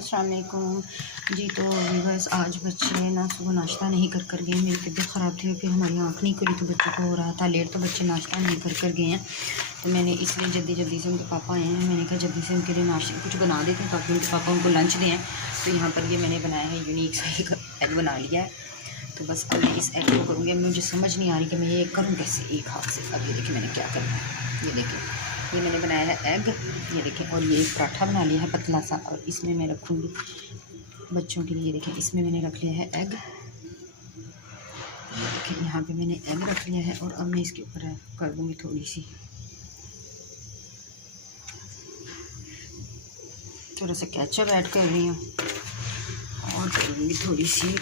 अस्सलाम वालेकुम जी। तो बस आज बच्चे ना सुबह नाश्ता नहीं कर गए। मेरी तबीयत ख़राब थी, फिर हमारी आँख नहीं खुली तो बच्चों को हो रहा था लेट, तो बच्चे नाश्ता नहीं कर गए हैं। तो मैंने इसलिए जल्दी से उनके पापा आए हैं, मैंने कहा जल्दी से उनके लिए नाश्ते कुछ बना देते हैं ताकि उनके पापा उनको लंच दें। तो यहाँ पर ये मैंने बनाया है यूनिक सा एक एग बना लिया है। तो बस अब मैं इस एग को करूँगी। मुझे समझ नहीं आ रही कि मैं ये करूँ कैसे एक हाथ से। अब ये देखिए मैंने क्या करना है, ये देखिए ये मैंने बनाया है एग, ये देखें। और ये एक पराठा बना लिया है पतला सा, और इसमें मैं रखूँगी बच्चों के लिए। ये देखें इसमें मैंने रख लिया है एग, ये देखें यहाँ पे मैंने एग रख लिया है। और अब मैं इसके ऊपर कर दूँगी थोड़ा सा केचप ऐड कर रही हूँ, और कर दूँगी थोड़ी सी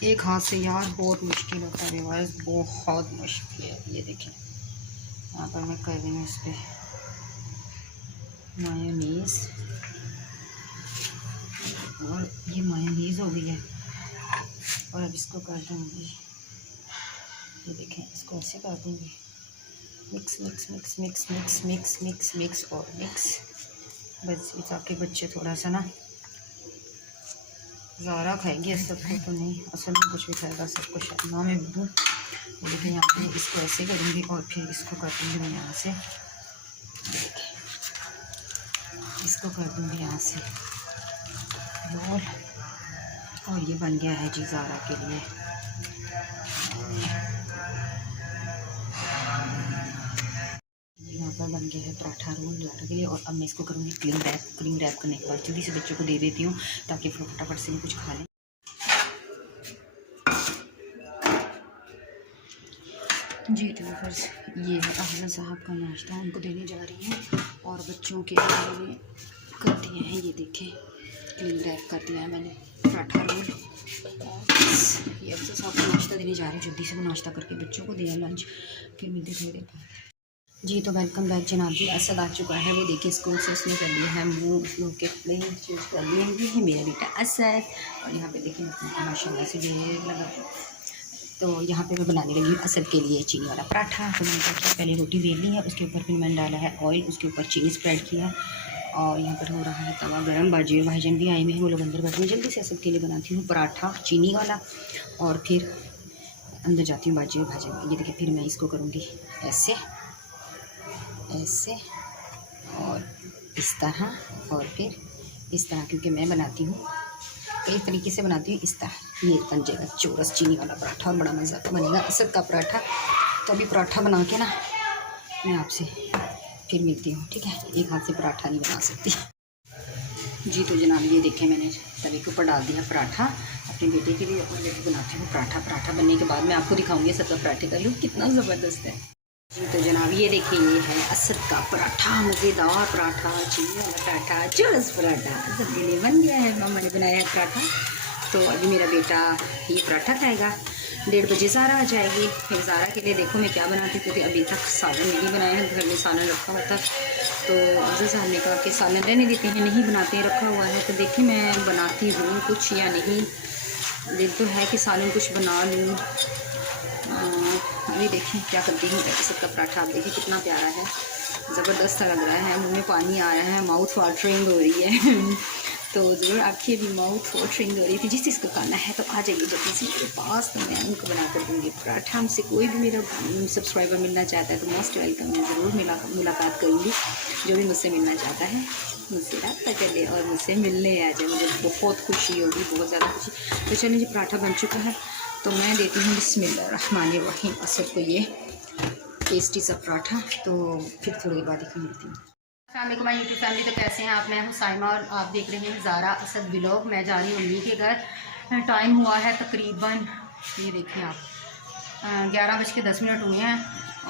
एक हाथ से। यार बहुत मुश्किल होता है रिवाइज, बहुत मुश्किल है। ये देखें यहाँ पर मैं कर रही हूँ इस पर मायोनीज़, और ये मायोनीज़ हो गई है। और अब इसको कर दूँगी, ये देखें इसको ऐसे कर दूँगी mix mix mix mix mix mix mix mix और मिक्स, बस ताकि बच्चे थोड़ा सा ना ज़ारा खाएंगे, सबको तो नहीं, असल में कुछ भी खाएगा सबको शायद ना मैं दूँ। लेकिन यहाँ पे इसको ऐसे करूँगी और फिर इसको कर दूँगी मैं यहाँ से, इसको कर दूँगी यहाँ से रोल। और ये बन गया है जी ज़ारा के लिए। यहाँ पर बन गया है पराठा रोल ज़ारा के लिए। और अब मैं इसको करूँगी क्रीम रैप करने के बाद जल्दी से बच्चों को दे देती हूँ ताकि फटाफट से कुछ खा लें। जी तो बस ये है अहला साहब का नाश्ता, उनको देने जा रही हूँ। और बच्चों के लिए कर दिए हैं, ये देखें क्रीम रैप कर दिया है मैंने पराठा रोल। ये अफजल साहब को नाश्ता देने जा रही हूँ, जल्दी से वो नाश्ता करके बच्चों को दिया लंच, फिर मिलते थोड़ी देर बाद। जी तो वेलकम बैक जनाब जी। असद आ चुका है, वो देखिए स्कूल से उसने कर लिया है मुँह, उसने के प्लेन चूज कर लिए हैं। ये मेरा बेटा असद, और यहाँ पे देखिए माशाल्लाह से जो लगा। तो यहाँ पे मैं बनाने लगी हूँ असद के लिए चीनी वाला पराठा। तो मैंने क्या पहले रोटी बेल ली है, उसके ऊपर फिर मैंने डाला है ऑयल, उसके ऊपर चीनी स्प्रेड किया, और यहाँ पर हो रहा है तवा गरम। बाजी भाईजान भी आए हुए हैं, वो लोग अंदर बैठे हैं। जल्दी से असद के लिए बनाती हूँ पराठा चीनी वाला, और फिर अंदर जाती हूँ बाजी भाईजान। ये देखिए फिर मैं इसको करूँगी ऐसे ऐसे और इस तरह, और फिर इस तरह, क्योंकि मैं बनाती हूँ कई तरीके से बनाती हूँ। इस तरह ये बन जाएगा चौरस चीनी वाला पराठा, और बड़ा मज़ा बनेगा असद का पराठा। तो अभी पराठा बना के ना मैं आपसे फिर मिलती हूँ, ठीक है। एक हाथ से पराठा नहीं बना सकती जी। तो जनाब ये देखें मैंने तवे के ऊपर डाल दिया पराठा अपने बेटे के लिए, और लेके बनाती हूँ पराठा बनने के बाद मैं आपको दिखाऊँगी असद का पराठे का लुक कितना ज़बरदस्त है जी। तो जनाब ये देखिए ये है असद का पराठा, मज़ेदार पराठा, चीनी वाला पराठा, चौरस पराठा असद के लिए बन गया है। मामा ने बनाया है पराठा। तो अभी मेरा बेटा ये पराठा खाएगा, 1:30 बजे ज़ारा आ जाएगी। फिर ज़ारा के लिए देखो मैं क्या बनाती थी, अभी तक सालन नहीं बनाया है, घर में सालन रखा हुआ था। तो अफजल साहब ने कहा कि सालन रहने देते हैं, नहीं बनाते, रखा हुआ है। तो देखिए मैं बनाती हूँ कुछ या नहीं, दिल तो है कि सालन कुछ बना लूँ। अभी देखें क्या करती हूँ। असद का पराठा आप देखिए कितना प्यारा है, ज़बरदस्त लग रहा है, मुँह में पानी आ रहा है, माउथ वाटरिंग हो रही है तो ज़रूर आपकी भी माउथ वाटरिंग हो रही थी। जिस चीज़ को खाना है तो आ जाइए जल्दी से मेरे पास, तो मैं उनको बना कर दूँगी पराठा। हमसे कोई भी मेरा सब्सक्राइबर मिलना चाहता है तो मोस्ट वेलकम, मैं ज़रूर मुलाकात करूँगी। जो भी मुझसे मिलना चाहता है मुझसे रब्ता कर ले और मुझसे मिलने आ जाए, मुझे बहुत खुशी होगी, बहुत ज़्यादा खुशी। तो चलिए जी पराठा बन चुका है, तो मैं देती हूँ बिस्मिल्लाहिर्रहमानिर्रहीम असद को ये टेस्टी सा पराठा। तो फिर थोड़ी देर बाद ही मिलती हूँ। अस्सलाम वालेकुम यूट्यूब फैमिली, तो कैसे हैं आप? मैं हूँ साइमा और आप देख रहे हैं ज़ारा असद व्लॉग। मैं जा रही हूँ अम्मी के घर, टाइम हुआ है तकरीबन, ये देखिए आप 11:10 हुए हैं।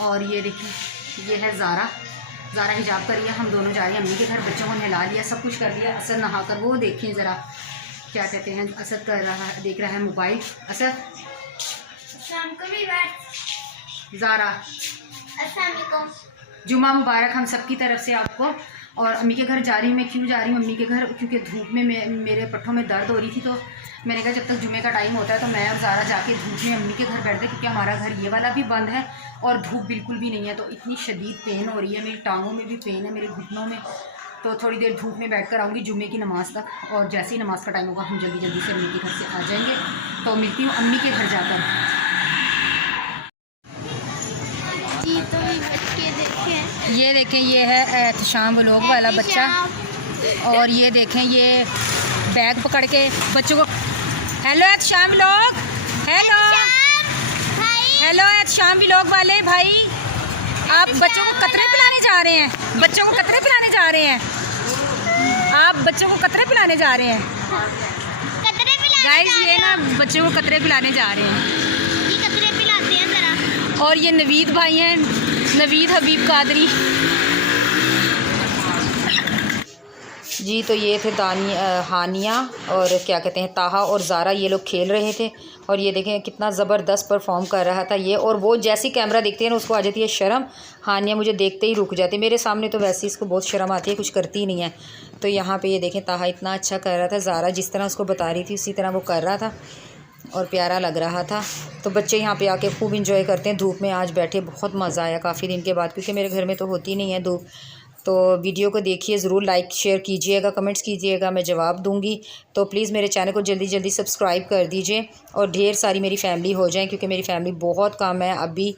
और ये देखिए ये है ज़ारा हिजाब करिए, हम दोनों जा रहे हैं अम्मी के घर। बच्चों को नहला लिया, सब कुछ कर लिया। असद नहा कर वो देखिए ज़रा क्या कहते हैं, असद कर रहा है, देख रहा है मोबाइल। असद ज़ारा जुम्मा मुबारक हम सब की तरफ से आपको। और अम्मी के घर जा रही हूँ मैं। क्यों जा रही हूँ अम्मी के घर? क्योंकि धूप में मेरे पट्ठों में दर्द हो रही थी, तो मैंने कहा जब तक जुमे का टाइम होता है तो मैं और ज़ारा जाके धूप में अम्मी के घर बैठते, क्योंकि हमारा घर ये वाला भी बंद है और धूप बिल्कुल भी नहीं है। तो इतनी शदीद पेन हो रही है, मेरी टांगों में भी पेन है, मेरे घुटनों में। तो थोड़ी देर धूप में बैठ कर आऊँगी जुमे की नमाज़ तक, और जैसे ही नमाज़ का टाइम होगा हम जल्दी जल्दी से अम्मी के घर से आ जाएंगे। तो मिलती हूँ अम्मी के घर जाकर। तो बच्चे देखें, ये देखें, ये है एहतशाम व्लॉग वाला बच्चा, और ये देखें ये बैग पकड़ के बच्चों को। Hello Ehtesham vlog, hello hello Ehtesham vlog वाले भाई, आप बच्चों को कतरे पिलाने जा रहे हैं, बच्चों को कतरे पिलाने जा रहे हैं, आप बच्चों को कतरे पिलाने जा रहे हैं गाइस। ये ना बच्चों को कतरे पिलाने जा रहे हैं, ये कतरे पिलाते हैं जरा। और ये नवीद भाई हैं, नवीद हबीब कादरी जी। तो ये थे हानिया और क्या कहते हैं ताहा और ज़ारा, ये लोग खेल रहे थे। और ये देखें कितना ज़बरदस्त परफॉर्म कर रहा था ये। और वो जैसी कैमरा देखते हैं ना उसको आ जाती है शर्म। हानिया मुझे देखते ही रुक जाती है, मेरे सामने तो वैसे ही इसको बहुत शर्म आती है, कुछ करती ही नहीं है। तो यहाँ पे ये देखें ताहा इतना अच्छा कर रहा था, ज़ारा जिस तरह उसको बता रही थी उसी तरह वो कर रहा था और प्यारा लग रहा था। तो बच्चे यहाँ पे आके खूब इंजॉय करते हैं धूप में। आज बैठे बहुत मज़ा आया काफ़ी दिन के बाद, क्योंकि मेरे घर में तो होती नहीं है धूप। तो वीडियो को देखिए ज़रूर, लाइक शेयर कीजिएगा, कमेंट्स कीजिएगा, मैं जवाब दूंगी। तो प्लीज़ मेरे चैनल को जल्दी जल्दी सब्सक्राइब कर दीजिए और ढेर सारी मेरी फैमिली हो जाए, क्योंकि मेरी फैमिली बहुत कम है, अभी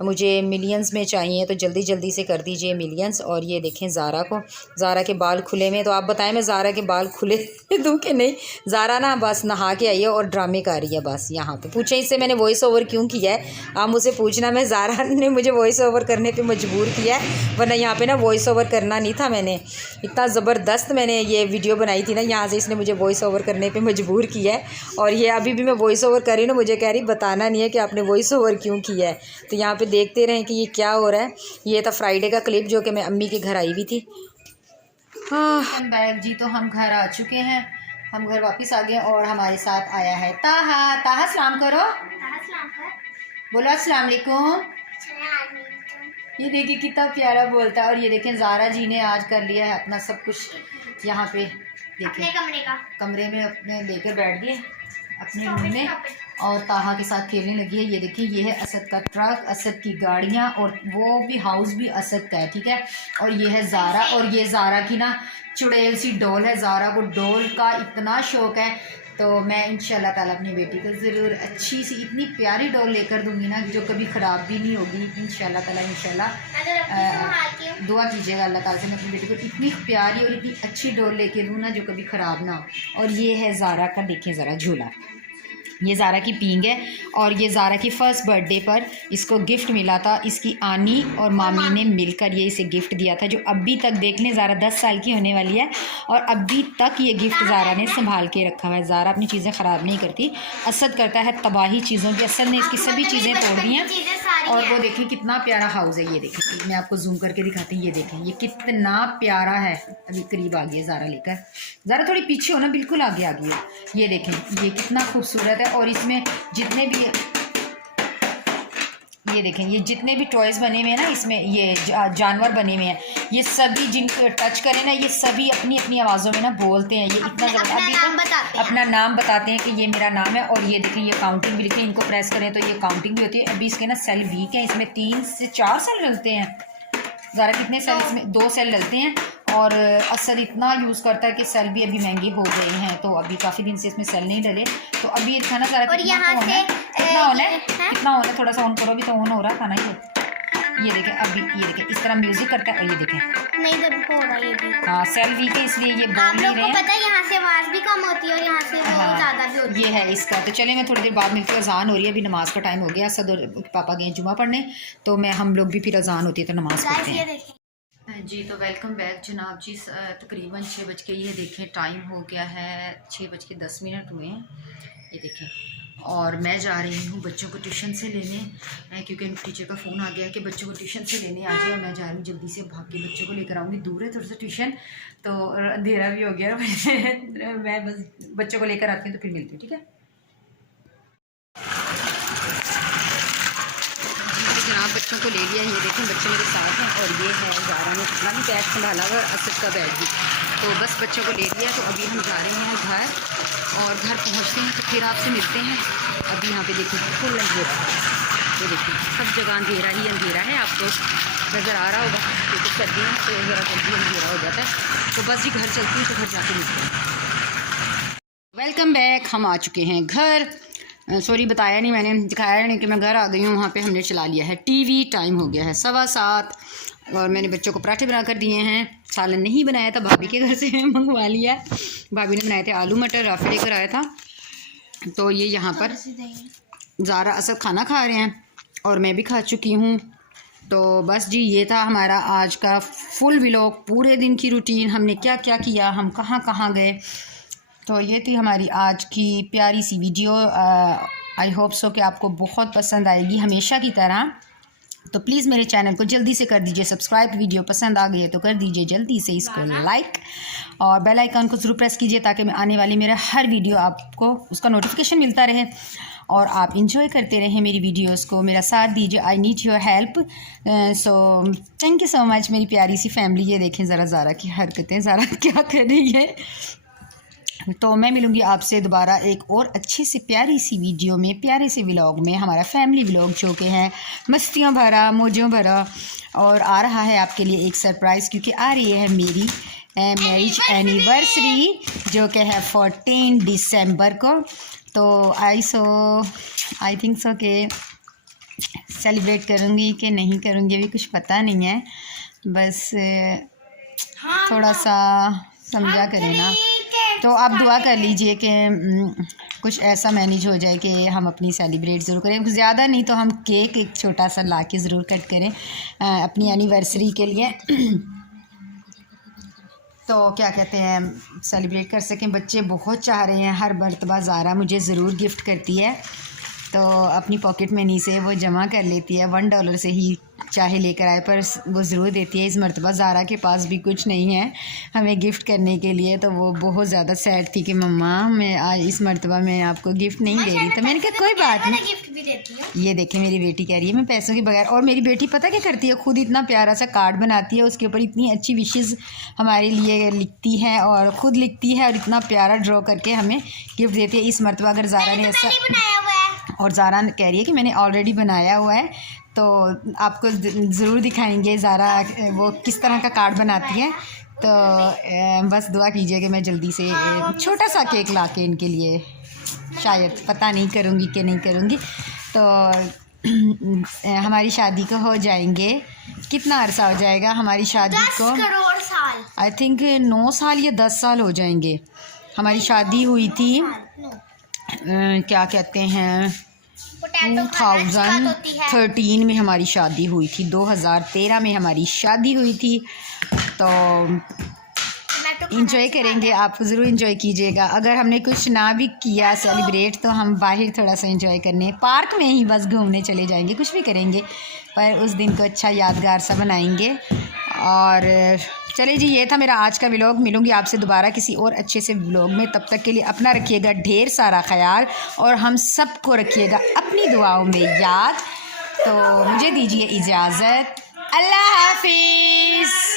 मुझे मिलियंस में चाहिए। तो जल्दी जल्दी से कर दीजिए मिलियंस। और ये देखें ज़ारा को, ज़ारा के बाल खुले में। तो आप बताएं मैं ज़ारा के बाल खुले दूँ कि नहीं। ज़ारा ना बस नहा के आई है और ड्रामे कर रही है बस। यहाँ पे पूछें इससे मैंने वॉइस ओवर क्यों किया है, आप मुझसे पूछना। मैं ज़ारा ने मुझे वॉइस ओवर करने पे मजबूर किया है, वरना यहाँ पे ना वॉइस ओवर करना नहीं था मैंने। इतना ज़बरदस्त मैंने ये वीडियो बनाई थी ना, यहाँ से इसने मुझे वॉइस ओवर करने पर मजबूर किया है। और ये अभी भी मैं वॉइस ओवर कर रही हूँ ना, मुझे कह रही बताना नहीं है कि आपने वॉइस ओवर क्यों किया है। तो यहाँ पर देखते रहें कि ये क्या हो रहा है। ये था फ्राइडे का क्लिप जो कि मैं अम्मी के घर आई हुई थी। हाँ बैग जी, तो हम घर आ चुके हैं, हम घर वापस आ गए और हमारे साथ आया है ताहा। ताहा सलाम करो, बोलो अस्सलाम वालेकुम। ये देखिए कितना प्यारा बोलता है। और ये देखें ज़ारा जी ने आज कर लिया है अपना सब कुछ, यहाँ पे देखें कमरे में अपने लेकर बैठ गए अपने रूम में और ताहा के साथ खेलने लगी है। ये देखिए ये है असद का ट्रक, असद की गाड़ियाँ, और वो भी हाउस भी असद का है, ठीक है। और ये है ज़ारा, और ये ज़ारा की ना चुड़ैल सी डॉल है। ज़ारा को डॉल का इतना शौक़ है, तो मैं इंशाल्लाह ताला अपनी बेटी को ज़रूर अच्छी सी इतनी प्यारी डॉल लेकर दूंगी ना जो कभी ख़राब भी नहीं होगी इंशाल्लाह ताला। इंशाल्लाह दुआ कीजिएगा अल्लाह ताला से मैं अपनी बेटी को इतनी प्यारी और इतनी अच्छी डॉल लेके दूँ ना जो कभी ख़राब ना हो। और ये है ज़ारा का, देखिए ज़रा झूला, ये ज़ारा की पींग है। और ये ज़ारा की फ़र्स्ट बर्थडे पर इसको गिफ्ट मिला था, इसकी आनी और मामी ने मिलकर ये इसे गिफ्ट दिया था, जो अभी तक देख लें ज़ारा 10 साल की होने वाली है और अभी तक ये गिफ्ट ज़ारा ने संभाल के रखा हुआ है। ज़ारा अपनी चीज़ें ख़राब नहीं करती, असद करता है तबाही चीज़ों की। असद ने इसकी सभी चीज़ें तोड़ दी हैं। और वो देखिए कितना प्यारा हाउस है, ये देखिए मैं आपको जूम करके दिखाती हूँ। ये देखें ये कितना प्यारा है। अभी करीब आ गई है ज़ारा लेकर, ज़ारा थोड़ी पीछे हो ना, बिल्कुल आगे आ गई है। ये देखें ये कितना खूबसूरत है। और इसमें जितने भी ये देखें ये जितने भी टॉयज़ बने हुए हैं ना, इसमें ये जानवर बने हुए हैं, ये सभी जिनको टच करें ना ये सभी अपनी अपनी आवाज़ों में ना बोलते हैं। ये इतना ज़बरदस्त अपना नाम बताते हैं कि ये मेरा नाम है। और ये देखें ये काउंटिंग भी लिखी है, इनको प्रेस करें तो ये काउंटिंग भी होती है। अभी इसके ना सेल वीक हैं, इसमें 3 से 4 सेल डलते हैं। ज़रा कितने सेल, इसमें 2 सेल डलते हैं। और असद इतना यूज़ करता है कि सेल भी अभी महंगे हो गए हैं, तो अभी काफ़ी दिन से इसमें सेल नहीं डले। तो अभी ये था ना ज़रा कितना ऑन है, कितना ऑन है, थोड़ा सा ऑन करो, भी तो ऑन हो रहा था ना ये देखें अभी, ये देखें इस तरह म्यूजिक करता है। और ये देखें नहीं जब हो रहा है ये भी, हाँ सेल वीक है इसलिए ये बोल नहीं रहे हैं। पता है यहाँ से आवाज़ भी कम होती है और यहाँ से ज़्यादा भी होती है। ये है इसका। तो चले मैं थोड़ी देर बाद मिलकर अजान हो रही है, अभी नमाज का टाइम हो गया। असद और पापा गए जुमा पढ़ने, तो मैं हम लोग भी फिर अजान होती है तो नमाज पढ़ते हैं जी। तो वेलकम बैक जनाब जी। तकरीबन 6 बज के, ये देखें टाइम हो गया है 6:10 हुए हैं, ये देखें। और मैं जा रही हूँ बच्चों को ट्यूशन से लेने, क्योंकि टीचर का फ़ोन आ गया कि बच्चों को ट्यूशन से लेने आ जाए। और मैं जा रही हूँ जल्दी से भाग के बच्चों को लेकर आऊँगी, दूर है थोड़ा सा ट्यूशन, तो अंधेरा भी हो गया मैं बस बच्चों को लेकर आती हूँ तो फिर मिलती हूँ, ठीक है जनाब। बच्चों को ले लिया, ये देखें बच्चे मेरे साथ हैं। और ये है ज़ारा ने अपना भी बैग संभाला हुआ और असद का बैग भी। तो बस बच्चों को ले लिया, तो अभी हम जा रहे हैं घर। और घर पहुँचते हैं तो फिर आपसे मिलते हैं। अभी यहाँ पे देखिए फुल अंधेरा है, तो देखिए सब जगह अंधेरा ही अंधेरा है। आपको नज़र आ रहा होगा क्योंकि सर्दियों में तो ज़रा जल्दी अंधेरा हो जाता है। तो बस जी घर चलती हूँ, तो घर जाके मिलते हैं। Welcome back. हम आ चुके हैं घर। सॉरी बताया नहीं मैंने, दिखाया नहीं कि मैं घर आ गई हूँ। वहाँ पे हमने चला लिया है टीवी। टाइम हो गया है 7:15 और मैंने बच्चों को पराठे बना कर दिए हैं। सालन नहीं बनाया था, भाभी के घर से मंगवा लिया। भाभी ने बनाए थे आलू मटर, राफे लेकर आया था। तो ये यहाँ पर ज़ारा असद खाना खा रहे हैं और मैं भी खा चुकी हूँ। तो बस जी ये था हमारा आज का फुल व्लॉग, पूरे दिन की रूटीन, हमने क्या क्या किया, हम कहाँ कहाँ गए। तो ये थी हमारी आज की प्यारी सी वीडियो। आई होप सो कि आपको बहुत पसंद आएगी हमेशा की तरह। तो प्लीज़ मेरे चैनल को जल्दी से कर दीजिए सब्सक्राइब। वीडियो पसंद आ गई है तो कर दीजिए जल्दी से इसको लाइक और बेल आइकन को ज़रूर प्रेस कीजिए ताकि मैं आने वाली मेरा हर वीडियो आपको उसका नोटिफिकेशन मिलता रहे और आप इंजॉय करते रहें मेरी वीडियोस को, मेरा साथ दीजिए। I need your help. So thank you so much मेरी प्यारी सी फैमिली। ये देखें ज़रा ज़ारा की हरकतें, ज़ारा क्या कर रही है। तो मैं मिलूँगी आपसे दोबारा एक और अच्छी सी प्यारी सी वीडियो में, प्यारे से व्लॉग में, हमारा फैमिली व्लॉग जो कि है मस्तियों भरा, मौजों भरा। और आ रहा है आपके लिए एक सरप्राइज़ क्योंकि आ रही है मेरी मैरिज एनिवर्सरी जो कि है 14 दिसंबर को। तो आई थिंक सो कि सेलिब्रेट करूँगी कि नहीं करूँगी अभी कुछ पता नहीं है। बस थोड़ा सा समझा करें ना। तो आप दुआ कर लीजिए कि कुछ ऐसा मैनेज हो जाए कि हम अपनी सेलिब्रेट ज़रूर करें। ज़्यादा नहीं तो हम केक एक छोटा सा ला के ज़रूर कट करें अपनी एनिवर्सरी के लिए। तो क्या कहते हैं सेलिब्रेट कर सकें। बच्चे बहुत चाह रहे हैं, हर मरतबा ज़ारा मुझे ज़रूर गिफ्ट करती है तो अपनी पॉकेट मनी से वो जमा कर लेती है। $1 से ही चाहे लेकर आए पर वो ज़रूर देती है। इस मरतबा ज़ारा के पास भी कुछ नहीं है हमें गिफ्ट करने के लिए। तो वो बहुत ज़्यादा सैड थी कि मम्मा मैं आज इस मरतबा मैं आपको गिफ्ट नहीं दे रही। तो मैंने कहा कोई बात नहीं, गिफ्ट भी देती है। ये देखें मेरी बेटी कह रही है मैं पैसों के बगैर। और मेरी बेटी पता क्या करती है, खुद इतना प्यारा सा कार्ड बनाती है, उसके ऊपर इतनी अच्छी विशेज़ हमारे लिए लिखती है और ख़ुद लिखती है और इतना प्यारा ड्रॉ करके हमें गिफ्ट देती है। इस मरतबा अगर ज़ारा ने ऐसा, और ज़ारा कह रही है कि मैंने ऑलरेडी बनाया हुआ है तो आपको ज़रूर दिखाएंगे ज़ारा वो किस तरह का कार्ड बनाती है। तो बस दुआ कीजिए कि मैं जल्दी से छोटा सा केक ला के इनके लिए, शायद पता नहीं करूँगी कि नहीं करूँगी। तो हमारी शादी को हो जाएंगे, कितना अरसा हो जाएगा हमारी शादी को? 10 करोड़ साल। आई थिंक 9 साल या 10 साल हो जाएंगे। हमारी शादी हुई थी क्या कहते हैं 2013 में हमारी शादी हुई थी। 2013 में हमारी शादी हुई थी। तो इंजॉय करेंगे, आप ज़रूर इंजॉय कीजिएगा। अगर हमने कुछ ना भी किया सेलिब्रेट तो हम बाहर थोड़ा सा इंजॉय करने पार्क में ही बस घूमने चले जाएंगे, कुछ भी करेंगे पर उस दिन को अच्छा यादगार सा बनाएंगे। और चलिए जी ये था मेरा आज का व्लॉग। मिलूंगी आपसे दोबारा किसी और अच्छे से व्लॉग में। तब तक के लिए अपना रखिएगा ढेर सारा ख्याल और हम सबको रखिएगा अपनी दुआओं में याद। तो मुझे दीजिए इजाज़त। अल्लाह हाफिज़।